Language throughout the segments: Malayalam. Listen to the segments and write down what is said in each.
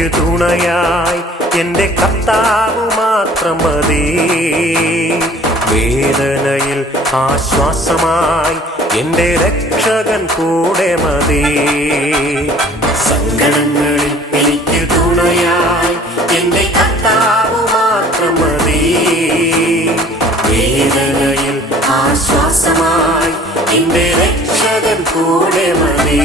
എനിക്ക് തുണയായി എൻ്റെ കർത്താവ് മാത്രം മതി. വേദനയിൽ ആശ്വാസമായി എൻ്റെ രക്ഷകൻ കൂടെ മതി. സങ്കടങ്ങളിൽ എനിക്ക് തുണയായി എൻ്റെ കർത്താവ് മാത്രം മതി. വേദനയിൽ ആശ്വാസമായി എൻ്റെ രക്ഷകൻ കൂടെ മതി.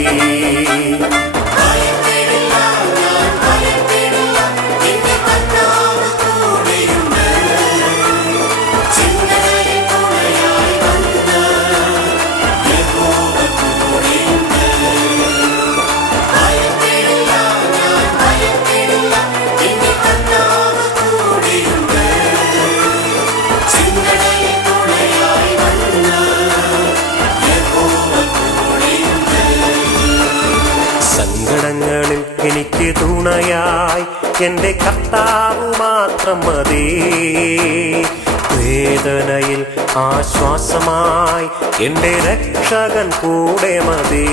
സങ്കടങ്ങളിൽ എനിക്ക് തുണയായി എൻ്റെ കർത്താവ് മാത്രം മതി. വേദനയിൽ ആശ്വാസമായി എൻ്റെ രക്ഷകൻ കൂടെ മതി.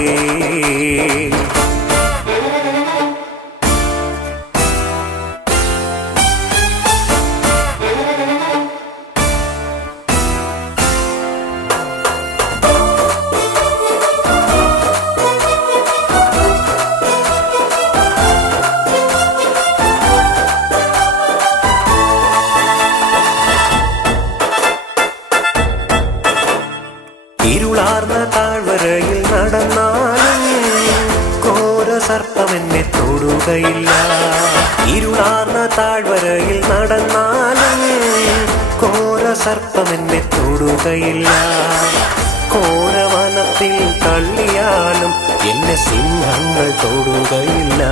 ഇരുളാർന്ന താഴ്വരയിൽ നടന്നാലും ഘോര സർപ്പം എന്നെ തൊടുകയില്ല. ഇരുളാർന്ന താഴ്വരയിൽ നടന്നാലും ഘോര സർപ്പം എന്നെ തൊടുകയില്ല. ഘോരവനത്തിൽ തള്ളിയാലും എന്നെ സിംഹങ്ങൾ തൊടുകയില്ല.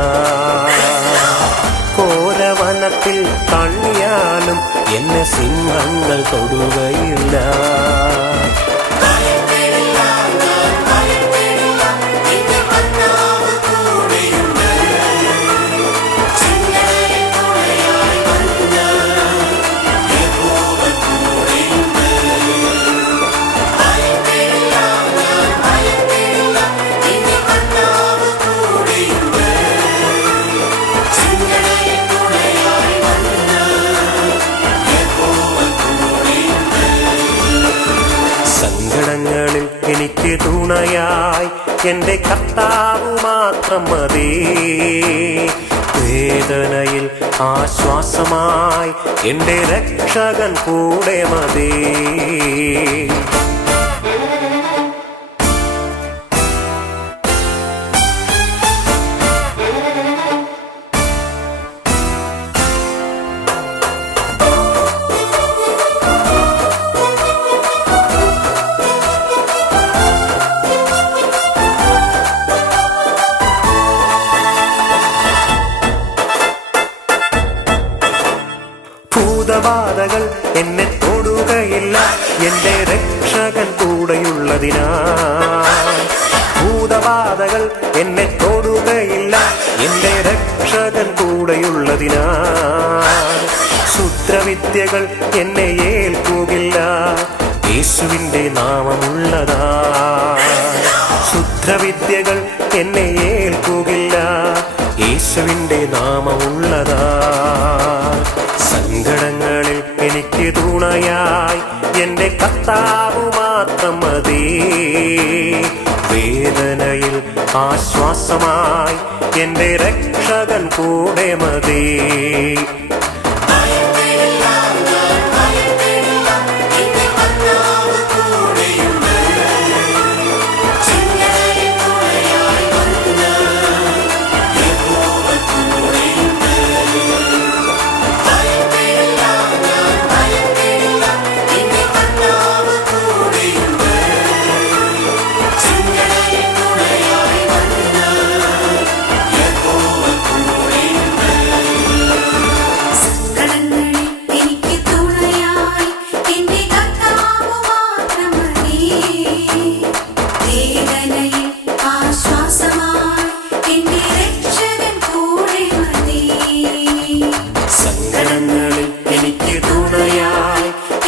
ഘോരവനത്തിൽ തള്ളിയാലും എന്നെ സിംഹങ്ങൾ തൊടുകയില്ല. സങ്കടങ്ങളിൽ എനിക്ക് തുണയായി എൻ്റെ കർത്താവ് മാത്രം മതി. വേദനയിൽ ആശ്വാസമായി എൻ്റെ രക്ഷകൻ കൂടെ മതി. ഭൂതബാധകൾ എന്നെ തൊടുകയില്ല, എൻ്റെ രക്ഷകൻ കൂടെയുള്ളതിനാൽ. ഭൂതബാധകൾ എന്നെ തൊടുകയില്ല, എൻ്റെ രക്ഷകൻ കൂടെയുള്ളതിനാൽ. ക്ഷുദ്രവിദ്യകൾ എന്നെ ഏൽക്കുകയില്ല, യേശുവിൻ്റെ നാമമുള്ളതാ. ക്ഷുദ്രവിദ്യകൾ എന്നെ ഏൽക്കുകയില്ല, യേശുവിൻ്റെ നാമമുള്ളതാ. സങ്കടങ്ങളിൽ എനിക്ക് തുണയായി എൻ്റെ കർത്താവ് മാത്രം മതി. വേദനയിൽ ആശ്വാസമായി എൻ്റെ രക്ഷകൻ കൂടെ മതി.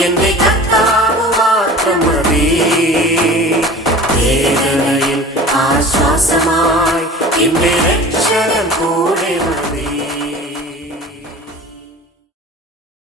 എൻ്റെ കർത്താവ് മാത്രം മതി.